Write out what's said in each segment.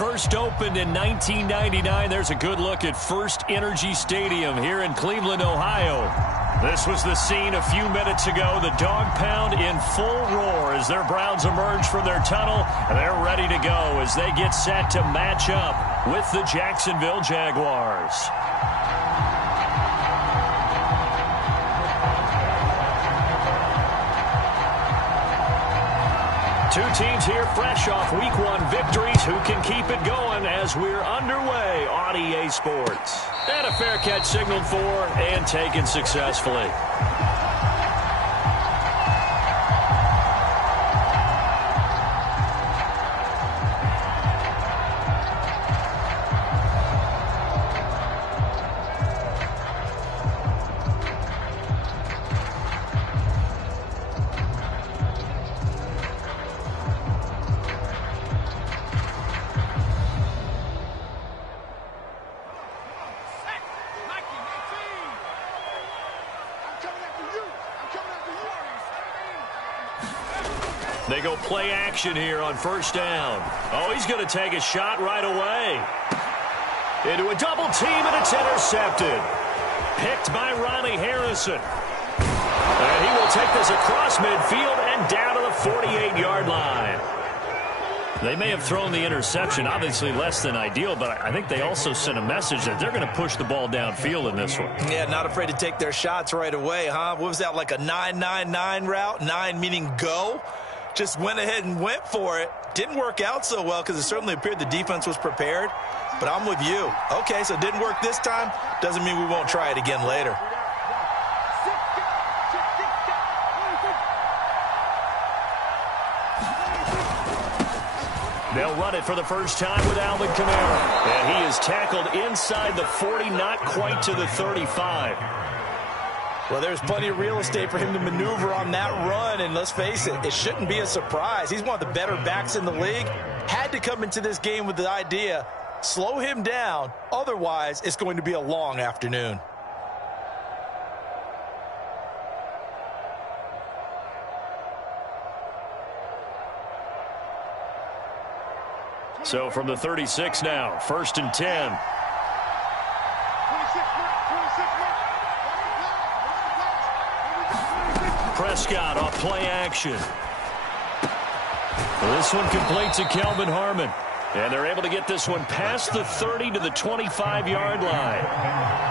First opened in 1999. There's a good look at First Energy Stadium here in Cleveland, Ohio. This was the scene a few minutes ago. The dog pound in full roar as their Browns emerge from their tunnel. They're ready to go as they get set to match up with the Jacksonville Jaguars. Two teams here fresh off Week 1 victories. Who can keep it going as we're underway on EA Sports? And a fair catch signaled for and taken successfully. They go play action here on first down. Oh, he's going to take a shot right away. Into a double team, and it's intercepted. Picked by Ronnie Harrison. And he will take this across midfield and down to the 48-yard line. They may have thrown the interception, obviously less than ideal, but I think they also sent a message that they're going to push the ball downfield in this one. Yeah, not afraid to take their shots right away, huh? What was that, like a 9-9-9 route? 9 meaning go? Just went ahead and went for it. Didn't work out so well because it certainly appeared the defense was prepared. But I'm with you. Okay, so it didn't work this time. Doesn't mean we won't try it again later. They'll run it for the first time with Alvin Kamara. And he is tackled inside the 40, not quite to the 35. Well, there's plenty of real estate for him to maneuver on that run, and let's face it, it shouldn't be a surprise. He's one of the better backs in the league. Had to come into this game with the idea, slow him down, otherwise it's going to be a long afternoon. So from the 36 now, 1st and 10. Prescott off play action. This one completes to Kelvin Harmon. And they're able to get this one past the 30 to the 25-yard line.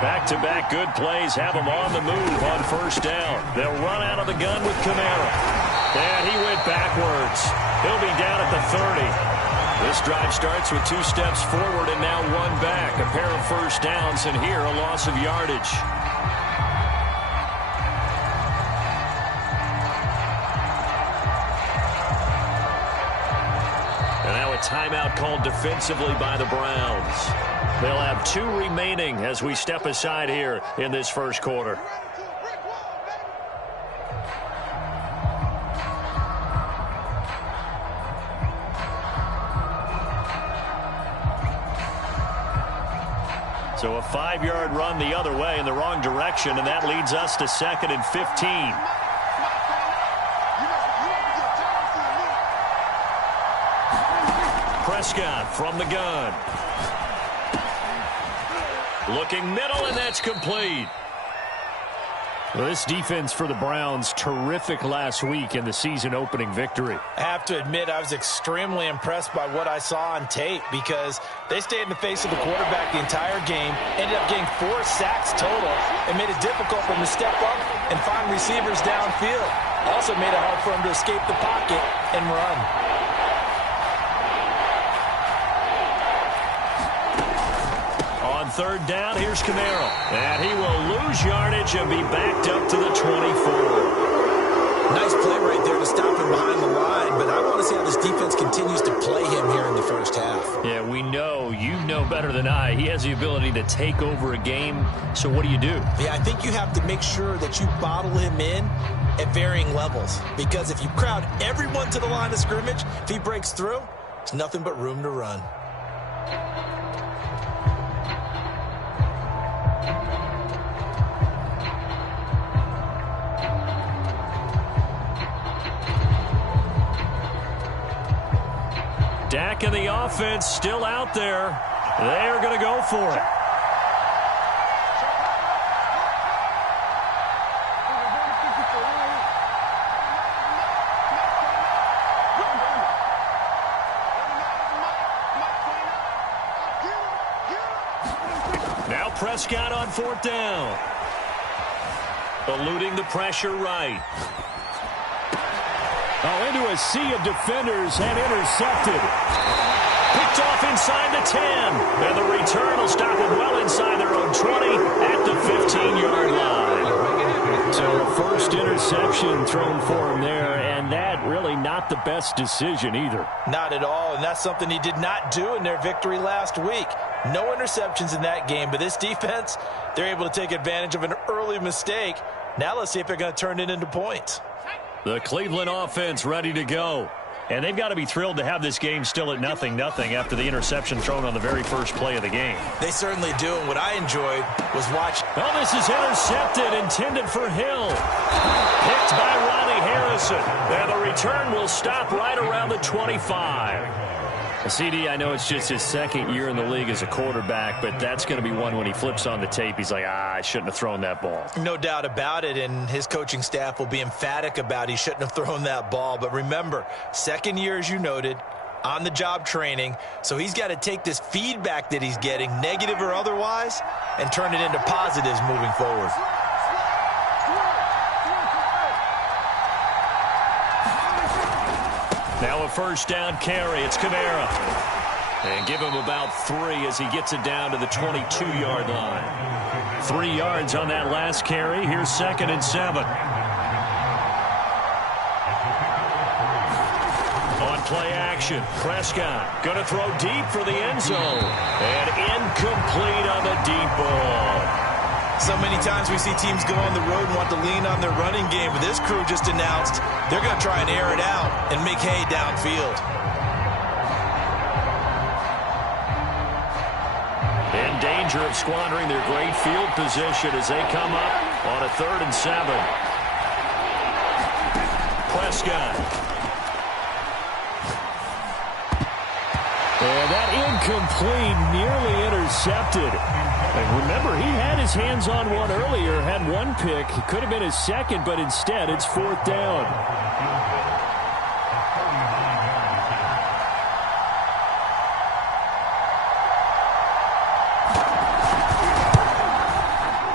Back-to-back good plays have them on the move on first down. They'll run out of the gun with Kamara. And he went backwards. He'll be down at the 30. This drive starts with 2 steps forward and now 1 back. A pair of first downs, and here a loss of yardage. And now a timeout called defensively by the Browns. They'll have 2 remaining as we step aside here in this first quarter. So a 5-yard run the other way in the wrong direction, and that leads us to 2nd and 15. Prescott from the gun. Looking middle, and that's complete. Well, this defense for the Browns, terrific last week in the season-opening victory. I have to admit, I was extremely impressed by what I saw on tape because they stayed in the face of the quarterback the entire game, ended up getting 4 sacks total, and made it difficult for them to step up and find receivers downfield. Also made it hard for them to escape the pocket and run. On 3rd down, here's Kamara. And he will lose yardage and be backed up to the 24. Nice play right there to stop him behind the line, but I want to see how this defense continues to play him here in the first half. Yeah, we know, you know better than I, he has the ability to take over a game. So what do you do? Yeah, I think you have to make sure that you bottle him in at varying levels, because if you crowd everyone to the line of scrimmage, if he breaks through, there's nothing but room to run. Dak back, and the offense still out there. They're going to go for it. Now Prescott on 4th down. Eluding the pressure right. Oh, into a sea of defenders and intercepted. Picked off inside the 10. And the return will stop them well inside their own 20 at the 15-yard line. So a first interception thrown for him there, and that really not the best decision either. Not at all, and that's something he did not do in their victory last week. No interceptions in that game, but this defense, they're able to take advantage of an early mistake. Now let's see if they're going to turn it into points. The Cleveland offense ready to go. And they've got to be thrilled to have this game still at 0-0 after the interception thrown on the very first play of the game. They certainly do, and what I enjoyed was watching. Well, this is intercepted, intended for Hill. Picked by Ronnie Harrison. And the return will stop right around the 25. CD, I know it's just his second year in the league as a quarterback, but that's going to be one when he flips on the tape. He's like, I shouldn't have thrown that ball. No doubt about it, and his coaching staff will be emphatic about he shouldn't have thrown that ball. But remember, second year, as you noted, on-the-job training, so he's got to take this feedback that he's getting, negative or otherwise, and turn it into positives moving forward. Now a first down carry. It's Kamara. And give him about 3 as he gets it down to the 22-yard line. 3 yards on that last carry. Here's 2nd and 7. On play action, Prescott going to throw deep for the end zone. And incomplete on the deep ball. So many times we see teams go on the road and want to lean on their running game, but this crew just announced they're going to try and air it out and make hay downfield. In danger of squandering their great field position as they come up on a 3rd and 7. Prescott. And that incomplete, nearly intercepted. And remember, he had his hands on one earlier, had one pick. It could have been his second, but instead it's 4th down.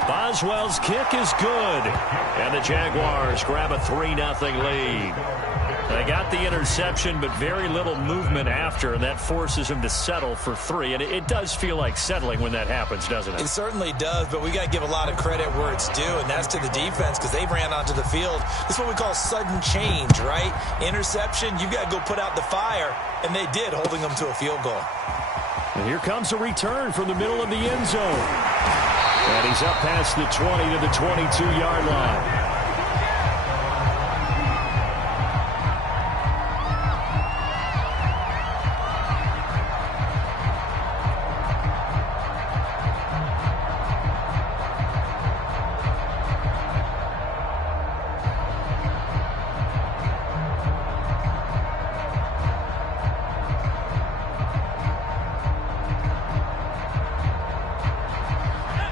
Boswell's kick is good. And the Jaguars grab a 3-0 lead. They got the interception, but very little movement after, and that forces him to settle for 3. And it does feel like settling when that happens, doesn't it? It certainly does, but we got to give a lot of credit where it's due, and that's to the defense because they ran onto the field. This is what we call sudden change, right? Interception, you got to go put out the fire, and they did, holding them to a field goal. And here comes a return from the middle of the end zone. And he's up past the 20 to the 22-yard line.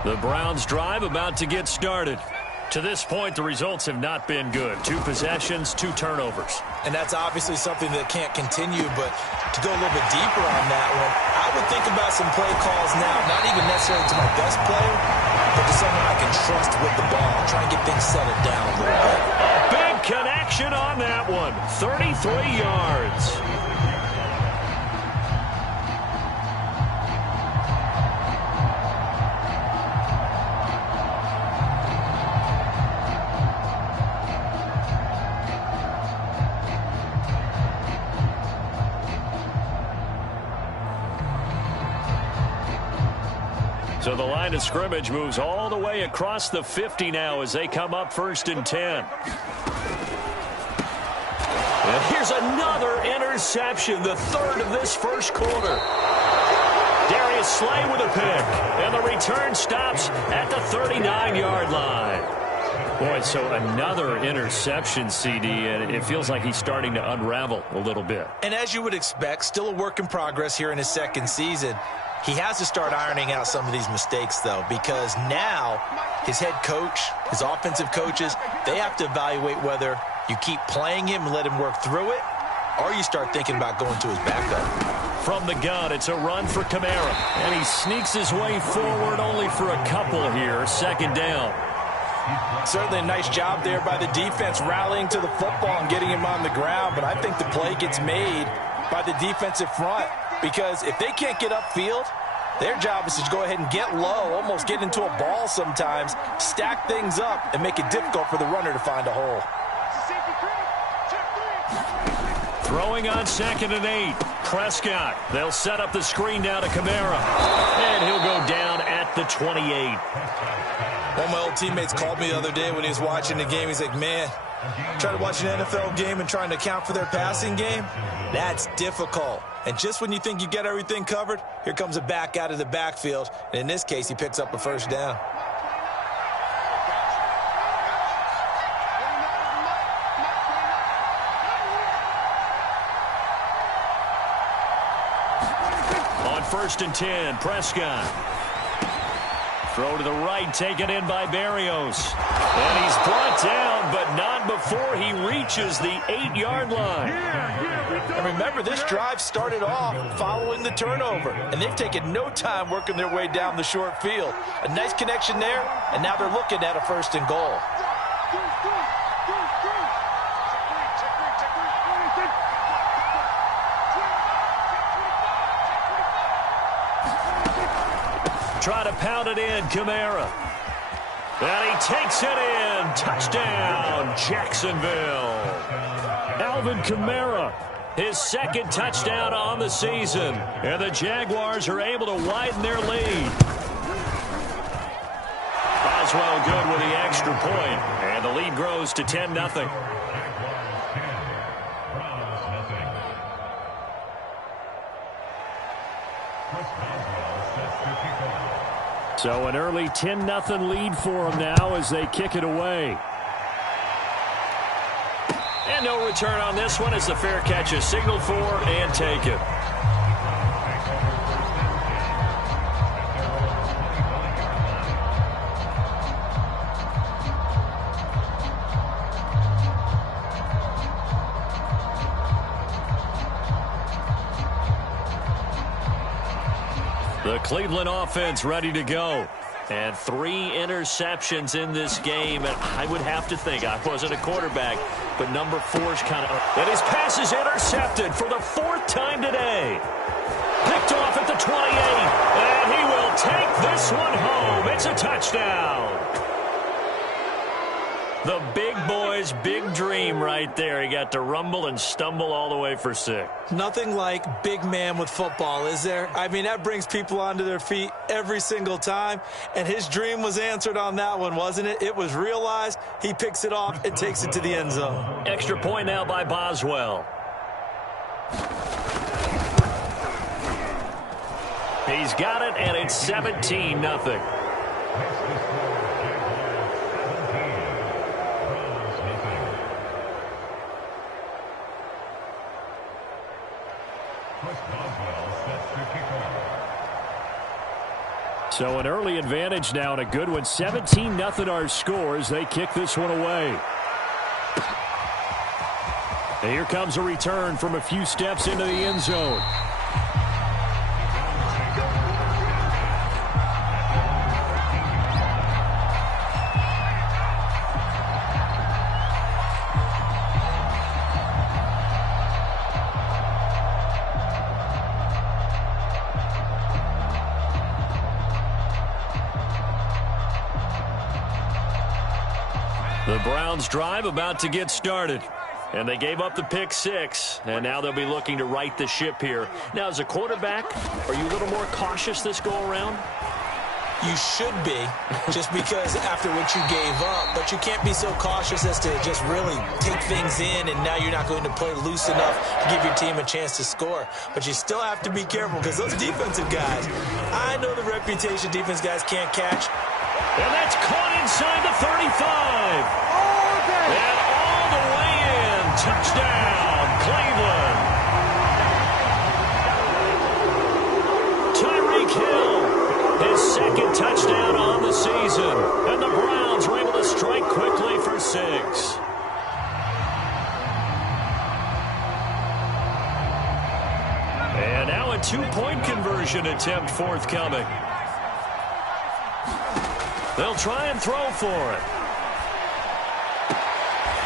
The Browns drive about to get started. To this point, the results have not been good. 2 possessions, 2 turnovers. And that's obviously something that can't continue, but to go a little bit deeper on that one, I would think about some play calls now, not even necessarily to my best player, but to someone I can trust with the ball, try and get things settled down a little bit. Big connection on that one. 33 yards. So the line of scrimmage moves all the way across the 50 now as they come up 1st and 10. And here's another interception, the 3rd of this first quarter. Darius Slay with a pick, and the return stops at the 39-yard line. Boy, so another interception, CD, and it feels like he's starting to unravel a little bit. And as you would expect, still a work in progress here in his second season. He has to start ironing out some of these mistakes, though, because now his head coach, his offensive coaches, they have to evaluate whether you keep playing him and let him work through it, or you start thinking about going to his backup. From the gun, it's a run for Kamara. And he sneaks his way forward only for a couple here. Second down. Certainly a nice job there by the defense rallying to the football and getting him on the ground, but I think the play gets made by the defensive front because if they can't get upfield, their job is to go ahead and get low, almost get into a ball sometimes, stack things up, and make it difficult for the runner to find a hole. Throwing on 2nd and 8. Prescott. They'll set up the screen down to Kamara. And he'll go down at the 28. One of my old teammates called me the other day when he was watching the game. He's like, man, trying to watch an NFL game and trying to account for their passing game, that's difficult. And just when you think you get everything covered, here comes a back out of the backfield. And in this case, he picks up a first down. On 1st and 10, Prescott. Throw to the right, taken in by Berrios. And he's brought down, but not before he reaches the 8-yard line. And remember, this drive started off following the turnover, and they've taken no time working their way down the short field. A nice connection there, and now they're looking at a 1st and goal. Try to pound it in, Kamara. And he takes it in. Touchdown, Jacksonville. Alvin Kamara. His 2nd touchdown on the season. And the Jaguars are able to widen their lead. Boswell good with the extra point. And the lead grows to 10-0. So an early 10-0 lead for them now as they kick it away. And no return on this one as the fair catch is signaled for and taken. The Cleveland offense ready to go. And 3 interceptions in this game. And I would have to think, I wasn't a quarterback, but number 4's kind of... And his pass is intercepted for the 4th time today. Picked off at the 28. And he will take this one home. It's a touchdown. The big boy's big dream right there. He got to rumble and stumble all the way for 6. Nothing like big man with football, is there? I mean, that brings people onto their feet every single time. And his dream was answered on that one, wasn't it? It was realized. He picks it off and takes it to the end zone. Extra point now by Boswell. He's got it, and it's 17-0. So an early advantage now and a good one. 17-0 our score as they kick this one away. And here comes a return from a few steps into the end zone. The Browns drive about to get started. And they gave up the pick 6. And now they'll be looking to right the ship here. Now, as a quarterback, are you a little more cautious this go-around? You should be, just because after what you gave up. But you can't be so cautious as to just really take things in, and now you're not going to play loose enough to give your team a chance to score. But you still have to be careful because those defensive guys, I know the reputation defense guys can't catch, And that's caught inside the 35. And all the way in. Touchdown, Cleveland. Tyreek Hill, his second touchdown on the season. And the Browns were able to strike quickly for 6. And now a two-point conversion attempt forthcoming. They'll try and throw for it.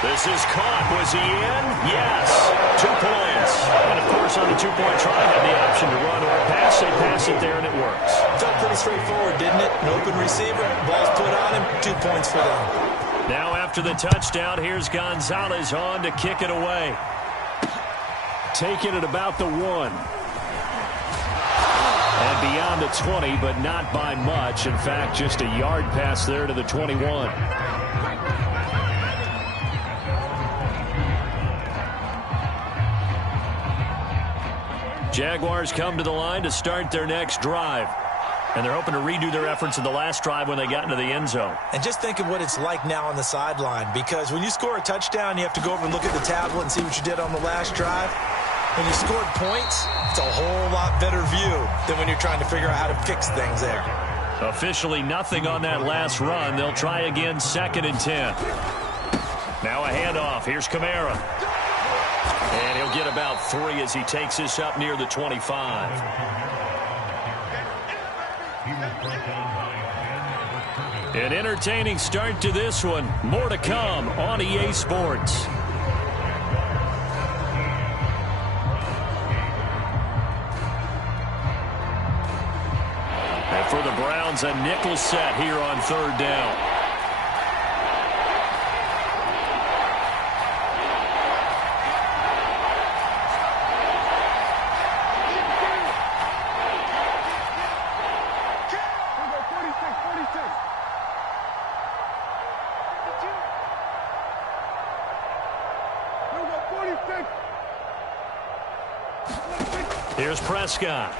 This is caught. Was he in? Yes. 2 points. And, of course, on the two-point try, had the option to run or pass. They pass it there, and it works. Felt pretty straightforward, didn't it? An open receiver, ball's put on him, 2 points for them. Now, after the touchdown, here's Gonzalez on to kick it away. Taking it about the 1. And beyond the 20, but not by much. In fact, just a yard pass there to the 21. Jaguars come to the line to start their next drive. And they're hoping to redo their efforts in the last drive when they got into the end zone. And just think of what it's like now on the sideline, because when you score a touchdown, you have to go over and look at the tablet and see what you did on the last drive. When you scored points, it's a whole lot better view than when you're trying to figure out how to fix things there. Officially nothing on that last run. They'll try again, 2nd and 10. Now a handoff. Here's Kamara. And he'll get about 3 as he takes this up near the 25. An entertaining start to this one. More to come on EA Sports. And for the Browns, a nickel set here on 3rd down. Here's Prescott.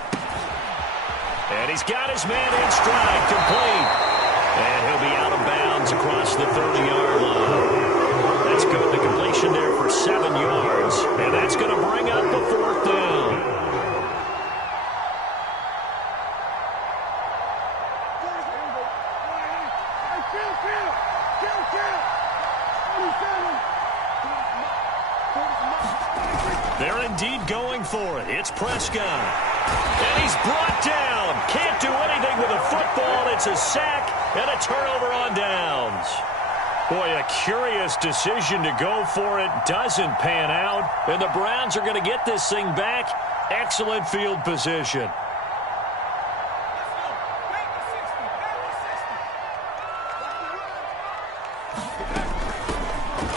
And he's got his man in stride, complete. And he'll be out of bounds across the 30-yard line. That's good. The completion there for 7 yards. And that's going to bring up the 4th down. They're indeed going for it. It's Prescott. And he's brought down. Can't do anything with a football. It's a sack and a turnover on downs. Boy, a curious decision to go for it. Doesn't pan out. And the Browns are going to get this thing back. Excellent field position.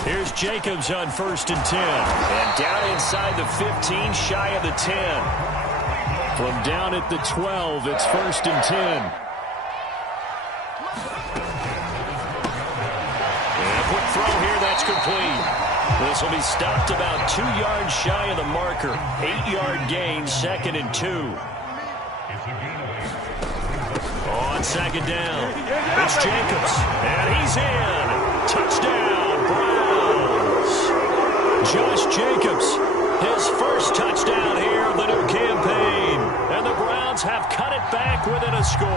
Here's Jacobs on 1st and 10. And down inside the 15, shy of the 10. From down at the 12, it's 1st and 10. And a quick throw here, that's complete. This will be stopped about 2 yards shy of the marker. 8-yard gain, 2nd and 2. On 2nd down, it's Jacobs. And he's in. Touchdown, Browns. Josh Jacobs, his first touchdown here of the new campaign. And the Browns have cut it back within a score.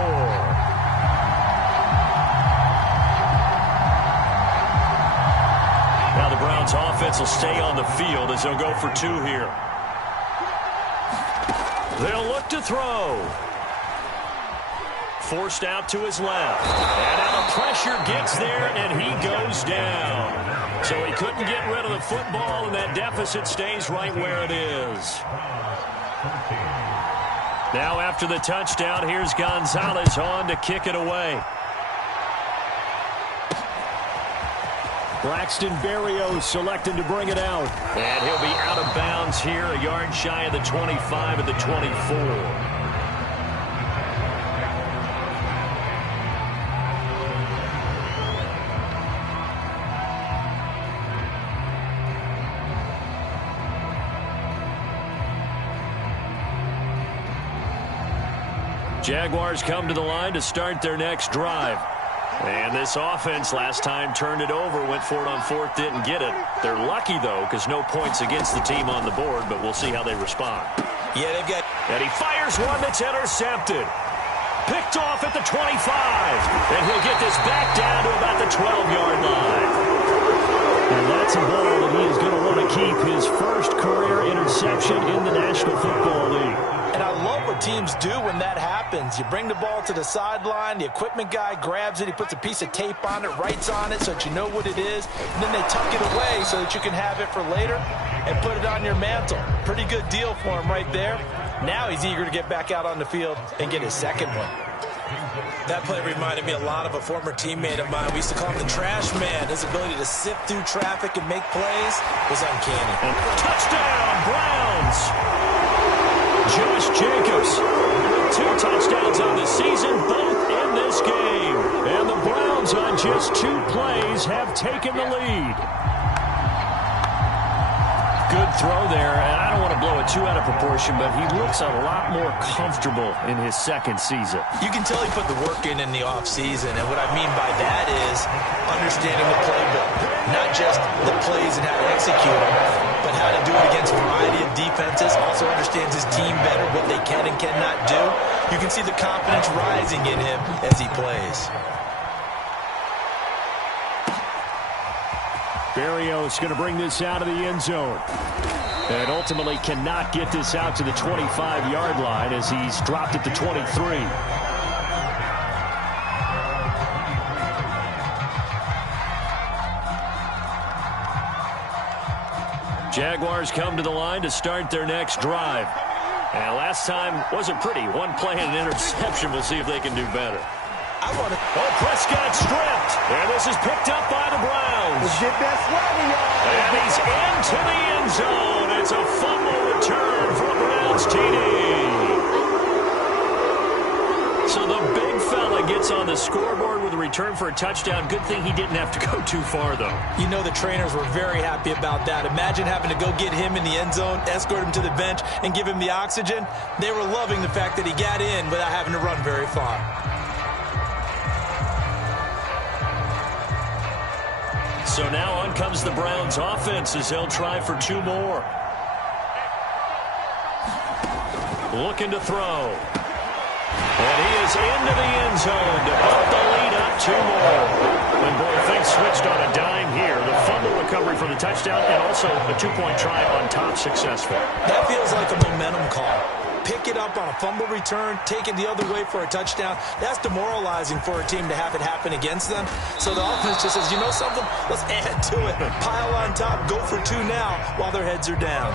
Now the Browns offense will stay on the field as they'll go for 2 here. They'll look to throw. Forced out to his left. And now the pressure gets there, and he goes down. So he couldn't get rid of the football, and that deficit stays right where it is. Now after the touchdown, here's Gonzalez on to kick it away. Braxton Berrios selected to bring it out. And he'll be out of bounds here, a yard shy of the 25 at the 24. Jaguars come to the line to start their next drive. And this offense last time turned it over, went for it on fourth, didn't get it. They're lucky, though, because no points against the team on the board, but we'll see how they respond. Yeah, they've got... And he fires one that's intercepted. Picked off at the 25. And he'll get this back down to about the 12-yard line. And that's a ball that he is going to want to keep, his first career interception in the National Football League. And I love what teams do when that happens. You bring the ball to the sideline, the equipment guy grabs it, he puts a piece of tape on it, writes on it so that you know what it is, and then they tuck it away so that you can have it for later and put it on your mantle. Pretty good deal for him right there. Now he's eager to get back out on the field and get his second one. That play reminded me a lot of a former teammate of mine. We used to call him the trash man. His ability to sift through traffic and make plays was uncanny. Touchdown, Browns! Josh Jacobs with 2 touchdowns on the season, both in this game. And the Browns on just 2 plays have taken the lead. Good throw there, and I don't want to blow it too out of proportion, but he looks a lot more comfortable in his second season. You can tell he put the work in the offseason, and what I mean by that is understanding the playbook. Not just the plays and how to execute them, but how to do it against a variety of defenses. Also understands his team better, what they can and cannot do. You can see the confidence rising in him as he plays. Berrios going to bring this out of the end zone. And ultimately cannot get this out to the 25-yard line as he's dropped at the 23. Jaguars come to the line to start their next drive. And last time wasn't pretty. One play and an interception. We'll see if they can do better. Prescott stripped. And this is picked up by the Browns. Let's get that swagger, y'all. And he's into the end zone. It's a fumble return for a Browns TD. So the big fella gets on the scoreboard with a return for a touchdown. Good thing he didn't have to go too far, though. You know the trainers were very happy about that. Imagine having to go get him in the end zone, escort him to the bench, and give him the oxygen. They were loving the fact that he got in without having to run very far. So now on comes the Browns offense as they'll try for 2 more. Looking to throw. And he is into the end zone to put the lead up 2 more. And boy, things switched on a dime here. The fumble recovery for the touchdown and also a 2-point try on top successful. That feels like a momentum call. Pick it up on a fumble return, take it the other way for a touchdown. That's demoralizing for a team to have it happen against them. So the offense just says, you know something? Let's add to it. Pile on top, go for 2 now while their heads are down.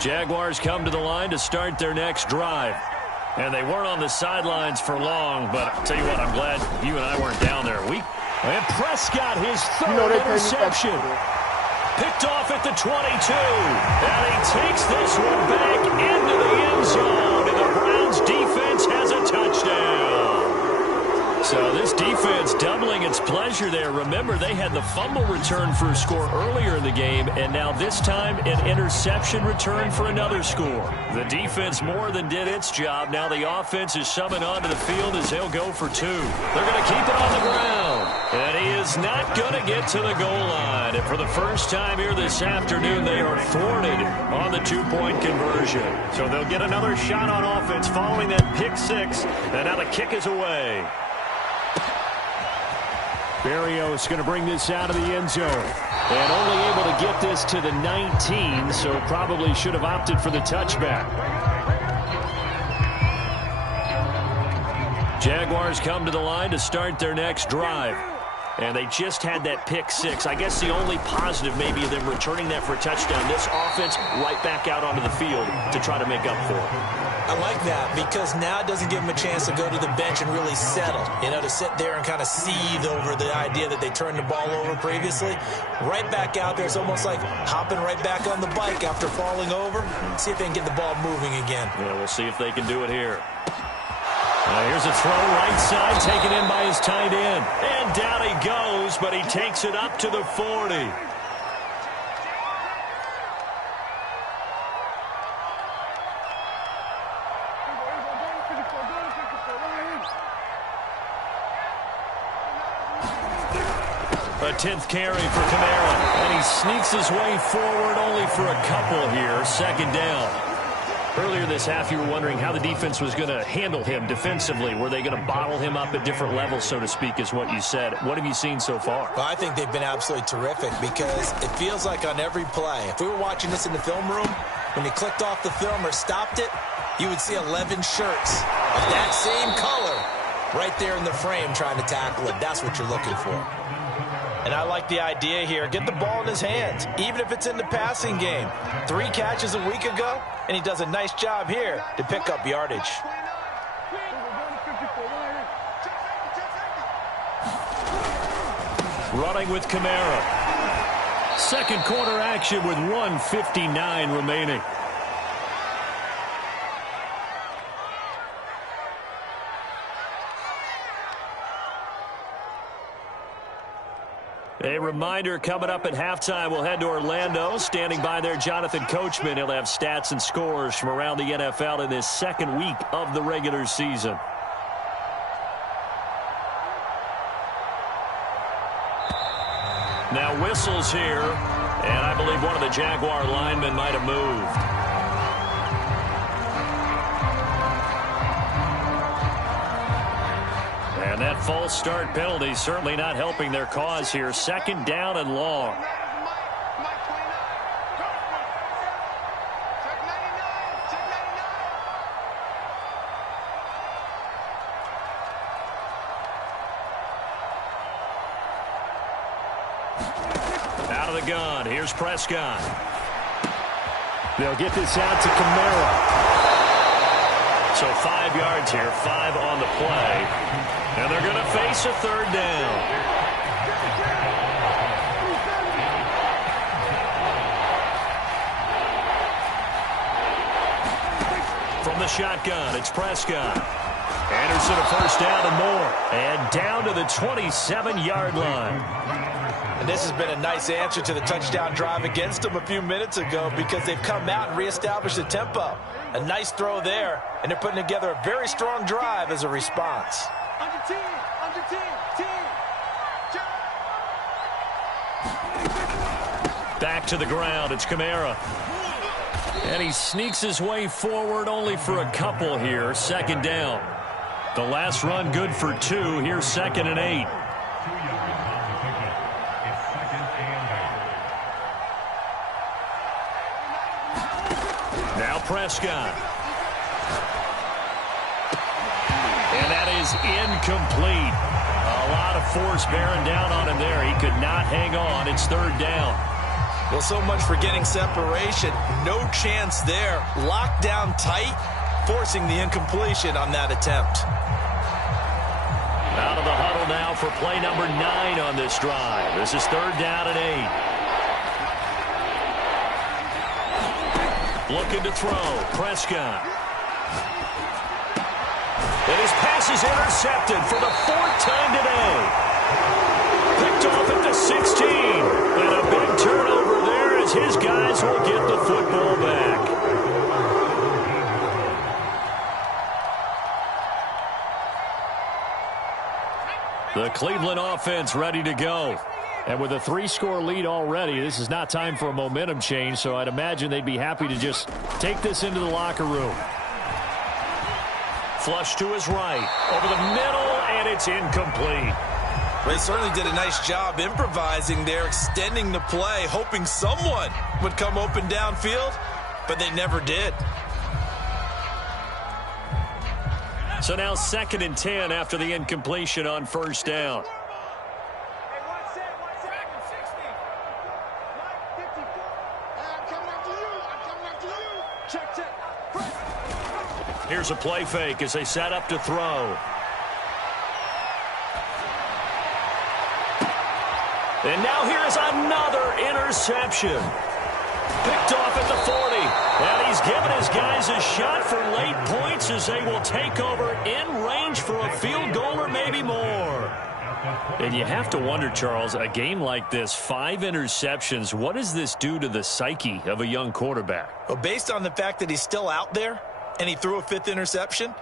Jaguars come to the line to start their next drive. And they weren't on the sidelines for long, but I'll tell you what, I'm glad you and I weren't down there. And Prescott, his third interception. Picked off at the 22. And he takes this one back into the end zone. And the Browns defense has a touchdown. So this defense doubling its pleasure there. Remember, they had the fumble return for a score earlier in the game, and now this time an interception return for another score. The defense more than did its job. Now the offense is summoned onto the field as they'll go for 2. They're going to keep it on the ground. And he is not going to get to the goal line. And for the first time here this afternoon, they are thwarted on the 2-point conversion. So they'll get another shot on offense following that pick 6. And now the kick is away. Berrios going to bring this out of the end zone. And only able to get this to the 19, so probably should have opted for the touchback. Jaguars come to the line to start their next drive. And they just had that pick 6. I guess the only positive maybe of them returning that for a touchdown. This offense right back out onto the field to try to make up for it. I like that because now it doesn't give them a chance to go to the bench and really settle. You know, to sit there and kind of seethe over the idea that they turned the ball over previously. Right back out there. It's almost like hopping right back on the bike after falling over. See if they can get the ball moving again. Yeah, we'll see if they can do it here. Here's a throw right side taken in by his tight end. And down he goes, but he takes it up to the 40. The 10th carry for Kamara. And he sneaks his way forward only for a couple here. Second down. Earlier this half, you were wondering how the defense was going to handle him defensively. Were they going to bottle him up at different levels, so to speak, is what you said. What have you seen so far? Well, I think they've been absolutely terrific because it feels like on every play, if we were watching this in the film room, when he clicked off the film or stopped it, you would see 11 shirts of that same color right there in the frame trying to tackle it. That's what you're looking for. And I like the idea here. Get the ball in his hands, even if it's in the passing game. 3 catches a week ago, and he does a nice job here to pick up yardage. Running with Kamara. Second quarter action with 1:59 remaining. A reminder, coming up at halftime, we'll head to Orlando. Standing by there, Jonathan Coachman. He'll have stats and scores from around the NFL in this second week of the regular season. Now whistles here, and I believe one of the Jaguar linemen might have moved. And that false start penalty certainly not helping their cause here. Second down and long. Out of the gun. Here's Prescott. They'll get this out to Kamara. So 5 yards here, 5 on the play. And they're going to face a third down. From the shotgun, it's Prescott. Anderson a first down and more. And down to the 27-yard line. And this has been a nice answer to the touchdown drive against them a few minutes ago because they've come out and reestablished the tempo. A nice throw there, and they're putting together a very strong drive as a response. Back to the ground, it's Kamara. And he sneaks his way forward only for a couple here. Second down. The last run good for 2. Here's 2nd and 8. Now Prescott. And that is incomplete. A lot of force bearing down on him there. He could not hang on. It's third down. Well, so much for getting separation. No chance there. Locked down tight, forcing the incompletion on that attempt. Out of the huddle now for play number 9 on this drive. This is third down and 8. Looking to throw. Prescott. And his pass is intercepted for the 4th time today. Picked off at the 16. And a big turnover there as his guys will get the football back. The Cleveland offense ready to go. And with a 3-score lead already, this is not time for a momentum change, so I'd imagine they'd be happy to just take this into the locker room. Flush to his right, over the middle, and it's incomplete. They certainly did a nice job improvising there, extending the play, hoping someone would come open downfield, but they never did. So now 2nd and 10 after the incompletion on first down. Here's a play fake as they set up to throw. And now here is another interception. Picked off at the 40. And he's given his guys a shot for late points as they will take over in range for a field goal or maybe more. And you have to wonder, Charles, a game like this, 5 interceptions, what does this do to the psyche of a young quarterback? Well, based on the fact that he's still out there and he threw a 5th interception,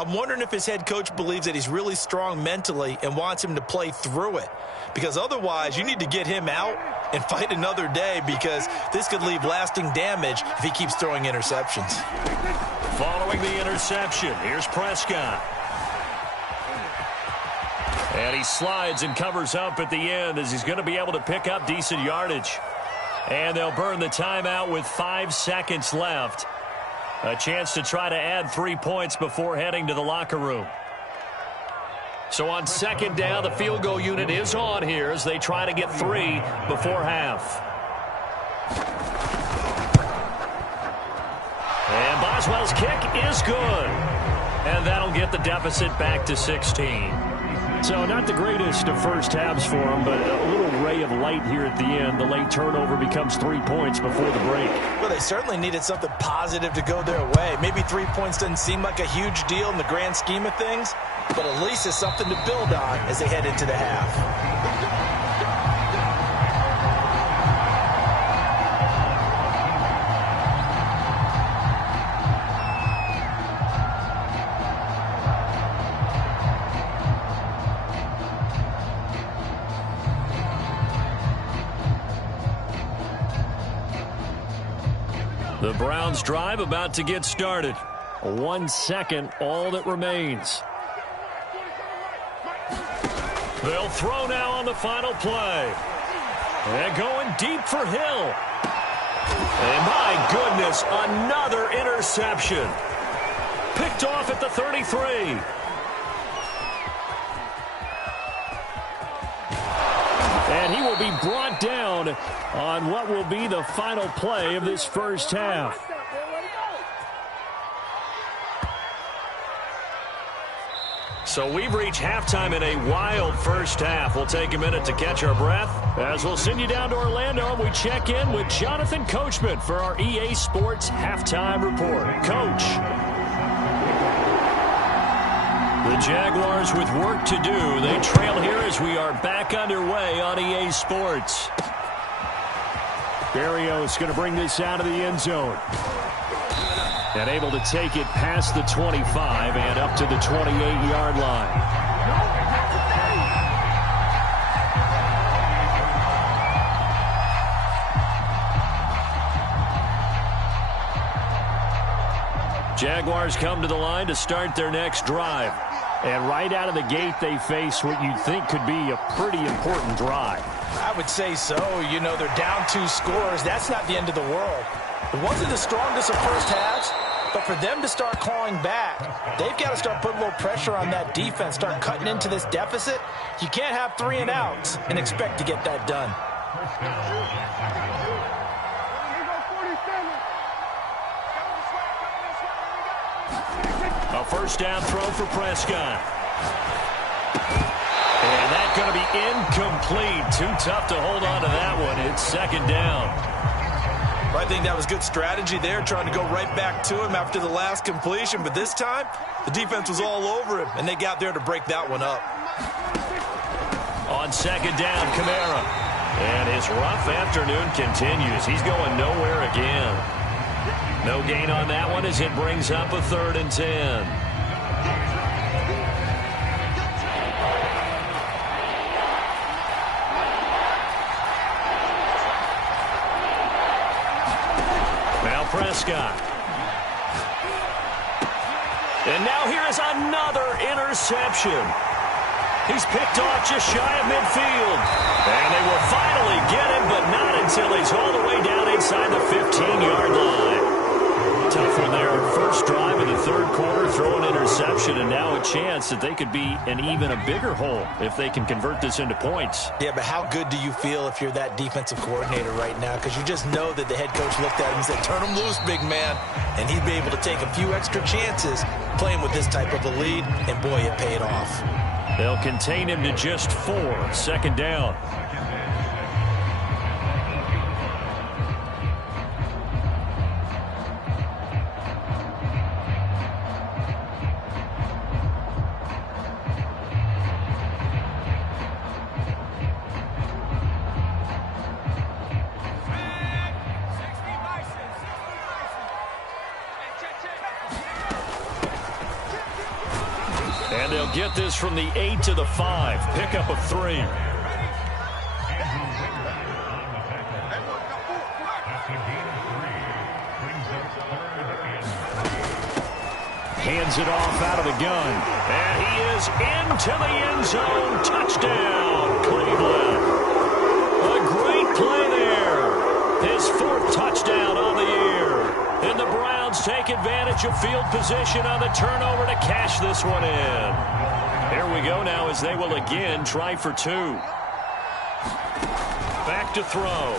I'm wondering if his head coach believes that he's really strong mentally and wants him to play through it. Because otherwise, you need to get him out and fight another day, because this could leave lasting damage if he keeps throwing interceptions. Following the interception, here's Prescott. And he slides and covers up at the end as he's going to be able to pick up decent yardage. And they'll burn the timeout with 5 seconds left. A chance to try to add 3 points before heading to the locker room. So on second down, the field goal unit is on here as they try to get 3 before half. And Boswell's kick is good. And that'll get the deficit back to 16. So not the greatest of first halves for him, but a little ray of light here at the end. The late turnover becomes 3 points before the break. Well, they certainly needed something positive to go their way. Maybe 3 points doesn't seem like a huge deal in the grand scheme of things, but at least it's something to build on as they head into the half. The Browns drive about to get started. 1 second, all that remains. They'll throw now on the final play. And going deep for Hill. And my goodness, another interception. Picked off at the 33. And he will be brought down on what will be the final play of this first half. So we've reached halftime in a wild first half. We'll take a minute to catch our breath as we'll send you down to Orlando and we check in with Jonathan Coachman for our EA Sports Halftime Report. Coach. The Jaguars with work to do. They trail here as we are back underway on EA Sports. Berrios going to bring this out of the end zone. And able to take it past the 25 and up to the 28-yard line. Jaguars come to the line to start their next drive. And right out of the gate, they face what you'd think could be a pretty important drive. I would say so. You know, they're down 2 scores. That's not the end of the world. It wasn't the strongest of first halves, but for them to start clawing back, they've got to start putting a little pressure on that defense, start cutting into this deficit. You can't have 3 and outs and expect to get that done. A first down throw for Prescott. And that's going to be incomplete. Too tough to hold on to that one. It's second down. I think that was good strategy there, trying to go right back to him after the last completion. But this time, the defense was all over him, and they got there to break that one up. On second down, Kamara. And his rough afternoon continues. He's going nowhere again. No gain on that one as it brings up a 3rd and 10. Now Prescott. And now here is another interception. He's picked off just shy of midfield. And they will finally get him, but not until he's all the way down inside the 15-yard line. Tough one there. First drive of the 3rd quarter, throw an interception, and now a chance that they could be in even a bigger hole if they can convert this into points. Yeah, but how good do you feel if you're that defensive coordinator right now? Because you just know that the head coach looked at him and said, turn him loose, big man. And he'd be able to take a few extra chances playing with this type of a lead, and boy, it paid off. They'll contain him to just 4. Second down. And they'll get this from the 8 to the 5. Pickup of 3. Hands it off out of the gun. And he is into the end zone. Touchdown, Cleveland. A great play there. His 4th touchdown on the year. And the Browns take advantage of field position on the turnover to cash this one in. Here we go now as they will again try for 2. Back to throw.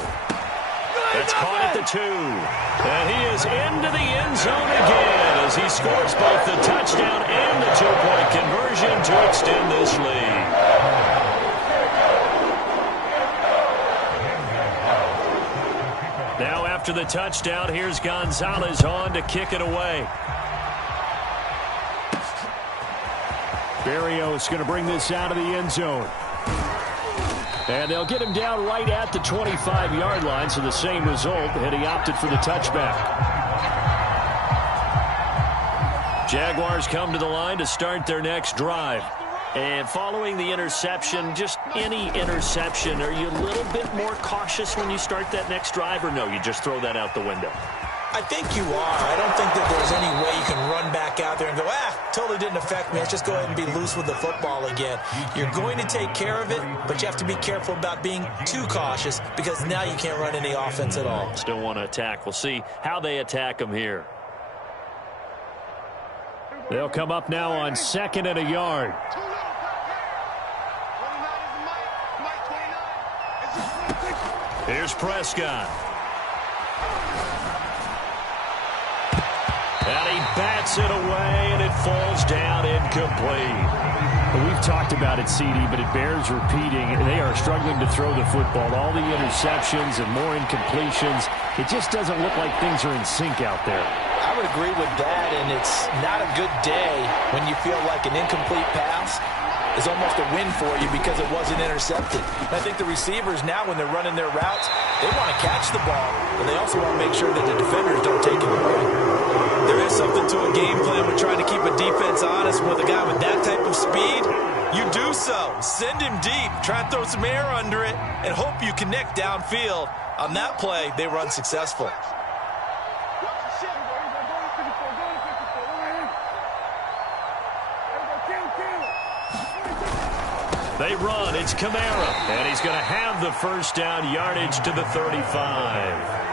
That's caught at the 2. And he is into the end zone again as he scores both the touchdown and the 2-point conversion to extend this lead. Now after the touchdown, here's Gonzalez on to kick it away. Berrios going to bring this out of the end zone. And they'll get him down right at the 25-yard line, so the same result, and he opted for the touchback. Jaguars come to the line to start their next drive. And following the interception, just any interception, are you a little bit more cautious when you start that next drive, or no, you just throw that out the window? I think you are. I don't think that there's any way you can run back out there and go, totally didn't affect me. Let's just go ahead and be loose with the football again. You're going to take care of it, but you have to be careful about being too cautious because now you can't run any offense at all. Still want to attack. We'll see how they attack him here. They'll come up now on 2nd and a yard. Here's Prescott. And he bats it away, and it falls down incomplete. Well, we've talked about it, CD, but it bears repeating. They are struggling to throw the football. All the interceptions and more incompletions. It just doesn't look like things are in sync out there. I would agree with that, and it's not a good day when you feel like an incomplete pass is almost a win for you because it wasn't intercepted. And I think the receivers now, when they're running their routes, they want to catch the ball, but they also want to make sure that the defenders don't take it away. There is something to a game plan with trying to keep a defense honest with a guy with that type of speed. You do so. Send him deep. Try and throw some air under it and hope you connect downfield. On that play, they run successful. They run. It's Kamara. And he's going to have the first down yardage to the 35.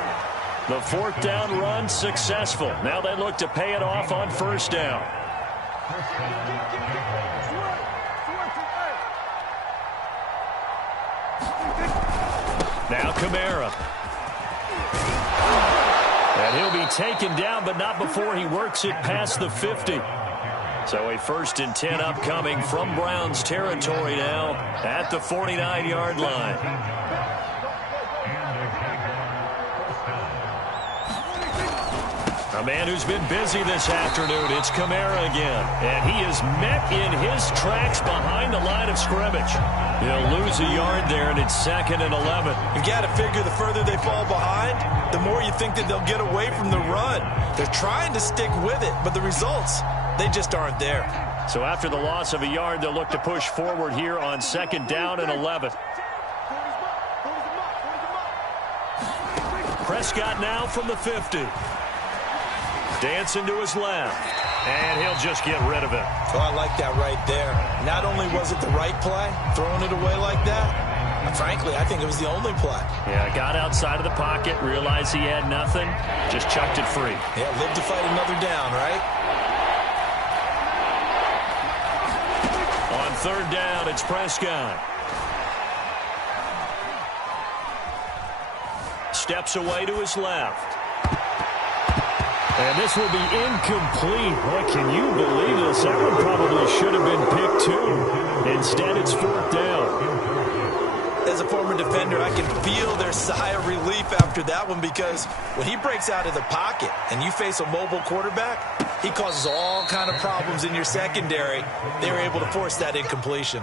The 4th down run successful. Now they look to pay it off on 1st down. Now Kamara. And he'll be taken down, but not before he works it past the 50. So a 1st and 10 upcoming from Browns territory now at the 49-yard line. A man who's been busy this afternoon, it's Kamara again. And he is met in his tracks behind the line of scrimmage. He'll lose a yard there, and it's 2nd and 11. You've got to figure the further they fall behind, the more you think that they'll get away from the run. They're trying to stick with it, but the results, they just aren't there. So after the loss of a yard, they'll look to push forward here on 2nd down and 11. Prescott now from the 50. Dancing to his left. And he'll just get rid of it. Oh, I like that right there. Not only was it the right play, throwing it away like that, frankly, I think it was the only play. Yeah, got outside of the pocket, realized he had nothing, just chucked it free. Yeah, live to fight another down, right? On 3rd down, it's Prescott. Steps away to his left. And this will be incomplete. Boy, can you believe this? That one probably should have been picked too. Instead, it's 4th down. As a former defender, I can feel their sigh of relief after that one because when he breaks out of the pocket and you face a mobile quarterback, he causes all kind of problems in your secondary. They were able to force that incompletion.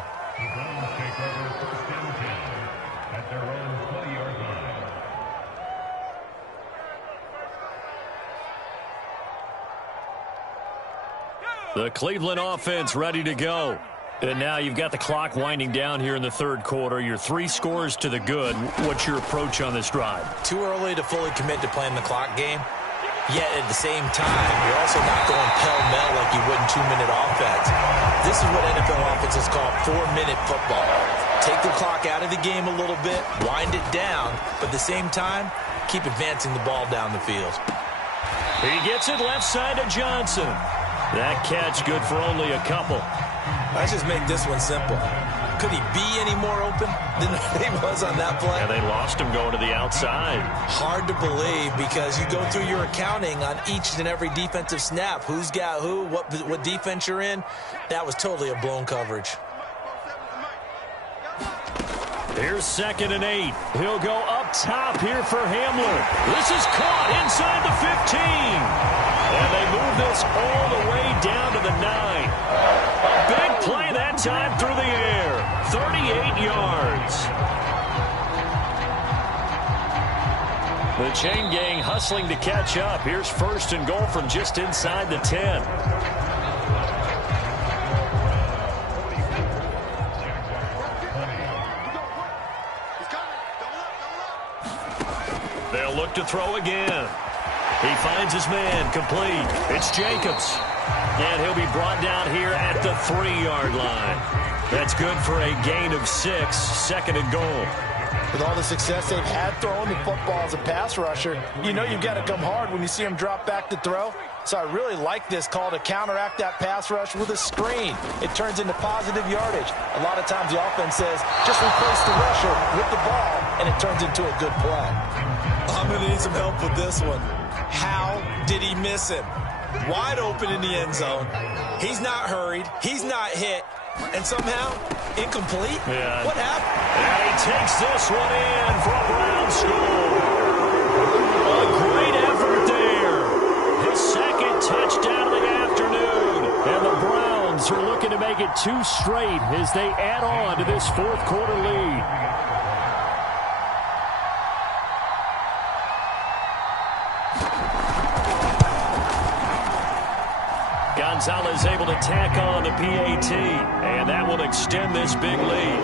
The Cleveland offense ready to go. And now you've got the clock winding down here in the third quarter. You're 3 scores to the good. What's your approach on this drive? Too early to fully commit to playing the clock game. Yet at the same time, you're also not going pell-mell like you would in 2-minute offense. This is what NFL offenses call 4-minute football. Take the clock out of the game a little bit, wind it down, but at the same time, keep advancing the ball down the field. He gets it left side to Johnson. That catch good for only a couple. Let's just make this one simple. Could he be any more open than he was on that play? And they lost him going to the outside. Hard to believe because you go through your accounting on each and every defensive snap. Who's got who, what defense you're in. That was totally a blown coverage. Here's 2nd and 8. He'll go up top here for Hamler. This is caught inside the 15. And they move this all the way down to the 9. A big play that time through the air. 38 yards. The chain gang hustling to catch up. Here's 1st and goal from just inside the 10. They'll look to throw again. He finds his man complete. It's Jacobs. And he'll be brought down here at the 3-yard line. That's good for a gain of 6, 2nd and goal. With all the success they've had throwing the football as a pass rusher, you know you've got to come hard when you see him drop back to throw. So I really like this call to counteract that pass rush with a screen. It turns into positive yardage. A lot of times the offense says, just replace the rusher with the ball, and it turns into a good play. I'm going to need some help with this one. How did he miss him? Wide open in the end zone. He's not hurried. He's not hit. And somehow, incomplete? Yeah. What happened? And he takes this one in for a Brown score. A great effort there. His 2nd touchdown of the afternoon. And the Browns are looking to make it 2 straight as they add on to this 4th quarter lead. Gonzalez able to tack on the PAT, and that will extend this big lead.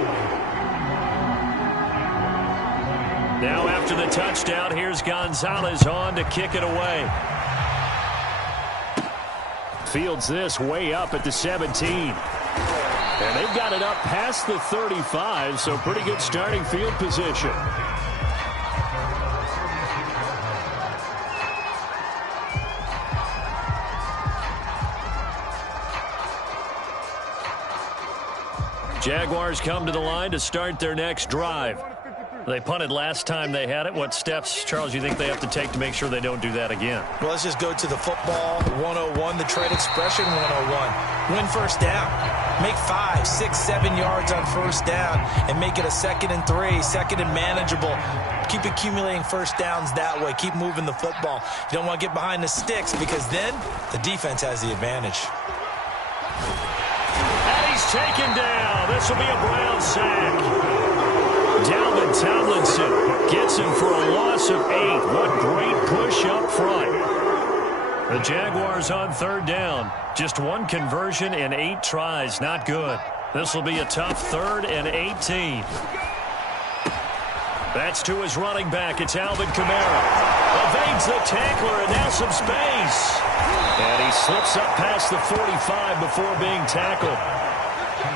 Now after the touchdown, here's Gonzalez on to kick it away. Fields this way up at the 17. And they've got it up past the 35, so pretty good starting field position. Jaguars come to the line to start their next drive. They punted last time they had it. What steps, Charles, you think they have to take to make sure they don't do that again? Well, let's just go to the football 101, the trade expression 101. Win first down. Make 5, 6, 7 yards on first down and make it a 2nd and 3, 2nd and manageable. Keep accumulating first downs that way. Keep moving the football. You don't want to get behind the sticks because then the defense has the advantage. He's taken down. This will be a Brown sack. Dalvin Tomlinson gets him for a loss of 8. What great push up front. The Jaguars on 3rd down. Just 1 conversion in 8 tries. Not good. This will be a tough 3rd and 18. That's to his running back. It's Alvin Kamara. Evades the tackler and now some space. And he slips up past the 45 before being tackled.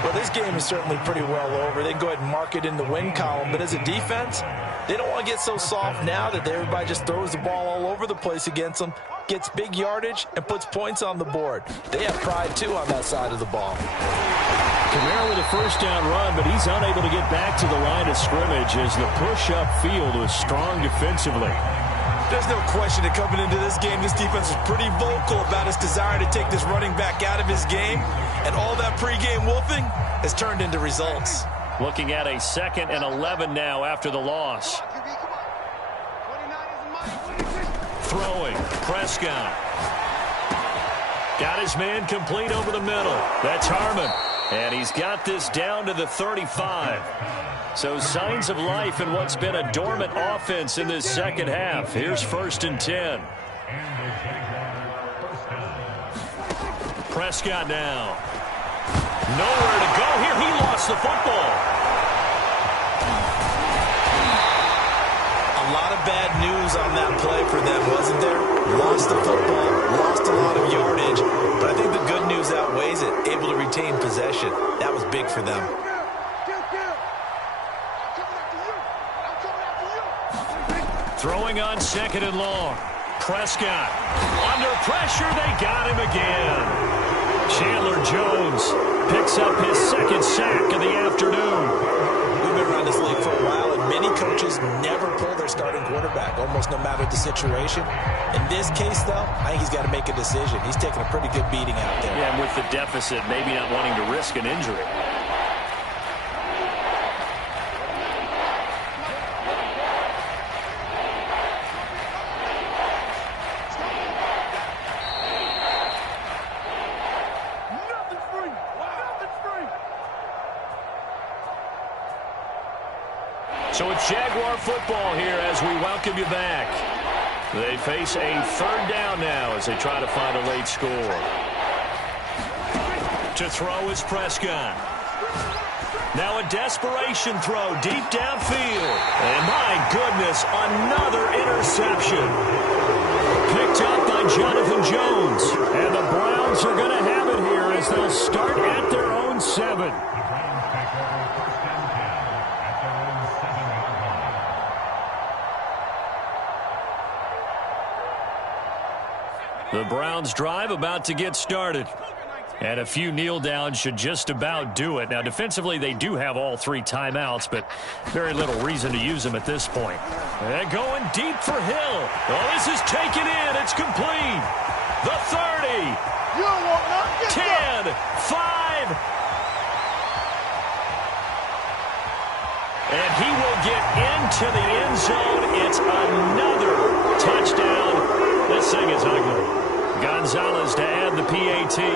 Well, this game is certainly pretty well over. They can go ahead and mark it in the win column. But as a defense, they don't want to get so soft now that everybody just throws the ball all over the place against them, gets big yardage, and puts points on the board. They have pride, too, on that side of the ball. Kamara with a first down run, but he's unable to get back to the line of scrimmage as the push-up field was strong defensively. There's no question that coming into this game, this defense was pretty vocal about its desire to take this running back out of his game. And all that pregame wolfing has turned into results. Looking at a 2nd and 11 now after the loss. Throwing, Prescott. Got his man complete over the middle. That's Harmon. And he's got this down to the 35. So signs of life in what's been a dormant offense in this 2nd half. Here's 1st and 10. Prescott now. Nowhere to go here. He lost the football. A lot of bad news on that play for them, wasn't there? Lost the football, lost a lot of yardage, but I think the good news outweighs it. Able to retain possession. That was big for them. Throwing on 2nd and long. Prescott. Under pressure, they got him again. Chandler Jones picks up his 2nd sack of the afternoon. We've been around this league for a while, and many coaches never pull their starting quarterback, almost no matter the situation. In this case, though, I think he's got to make a decision. He's taking a pretty good beating out there. Yeah, and with the deficit, maybe not wanting to risk an injury. So it's Jaguar football here as we welcome you back. They face a 3rd down now as they try to find a late score. To throw is Prescott. Now a desperation throw deep downfield. And my goodness, another interception. Picked up by Jonathan Jones. And the Browns are going to have it here as they'll start at their own 7. The Browns drive about to get started. And a few kneel downs should just about do it. Now, defensively, they do have all 3 timeouts, but very little reason to use them at this point. And going deep for Hill. Oh, this is taken in. It's complete. The 30. 10. 5. And he will get into the end zone. It's another touchdown. This thing is ugly. Gonzalez to add the PAT. Oh,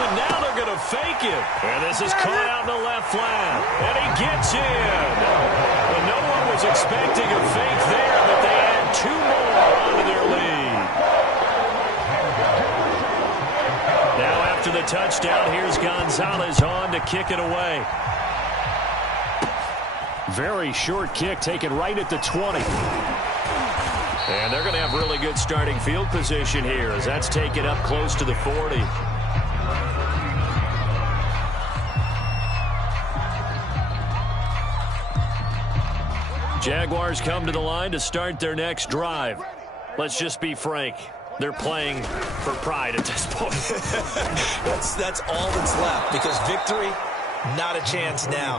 and now they're going to fake it. And this is caught out in the left flat. And he gets in. Well, no one was expecting a fake there, but they add 2 more onto their lead. Now after the touchdown, here's Gonzalez on to kick it away. Very short kick taken right at the 20. And they're going to have really good starting field position here as that's taken up close to the 40. Jaguars come to the line to start their next drive. Let's just be frank. They're playing for pride at this point. That's all that's left because victory, not a chance now.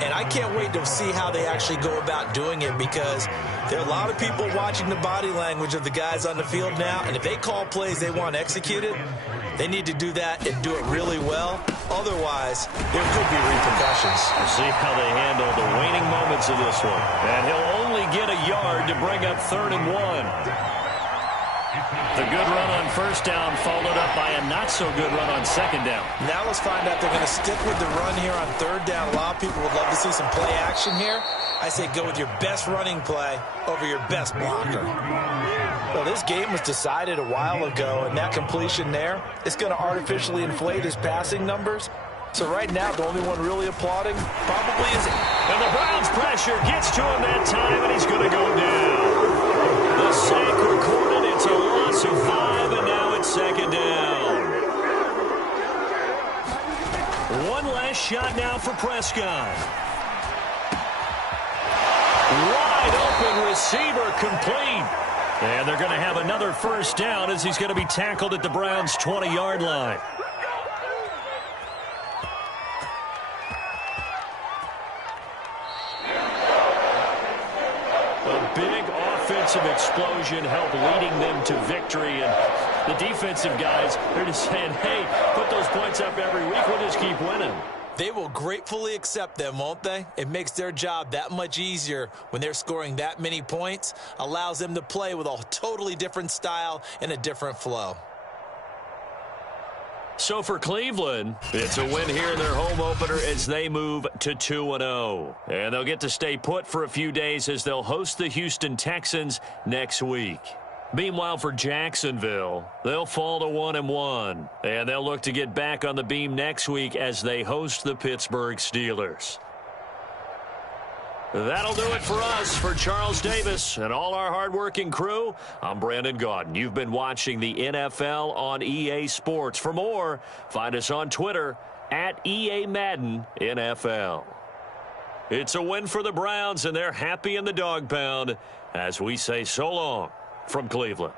And I can't wait to see how they actually go about doing it because there are a lot of people watching the body language of the guys on the field now. And if they call plays they want executed, they need to do that and do it really well. Otherwise, there could be repercussions. We'll see how they handle the waning moments of this one. And he'll only get a yard to bring up 3rd and 1. The good run on 1st down followed up by a not-so-good run on 2nd down. Now let's find out they're going to stick with the run here on 3rd down. A lot of people would love to see some play action here. I say go with your best running play over your best blocker. Well, this game was decided a while ago, and that completion there is going to artificially inflate his passing numbers. So right now, the only one really applauding probably is... And the Browns' pressure gets to him that time, and he's going to go down. The sack recorded. It's a loss of 5, and now it's 2nd down. One last shot now for Prescott. Wide open receiver complete. And they're going to have another 1st down as he's going to be tackled at the Browns' 20-yard line. A big offensive explosion helped leading them to victory. And the defensive guys, they're just saying, hey, put those points up every week. We'll just keep winning. They will gratefully accept them, won't they? It makes their job that much easier when they're scoring that many points. Allows them to play with a totally different style and a different flow. So for Cleveland, it's a win here in their home opener as they move to 2-0. And they'll get to stay put for a few days as they'll host the Houston Texans next week. Meanwhile, for Jacksonville, they'll fall to 1-1, and they'll look to get back on the beam next week as they host the Pittsburgh Steelers. That'll do it for us. For Charles Davis and all our hardworking crew, I'm Brandon Gaudin. You've been watching the NFL on EA Sports. For more, find us on Twitter at EA Madden NFL. It's a win for the Browns, and they're happy in the dog pound as we say so long from Cleveland.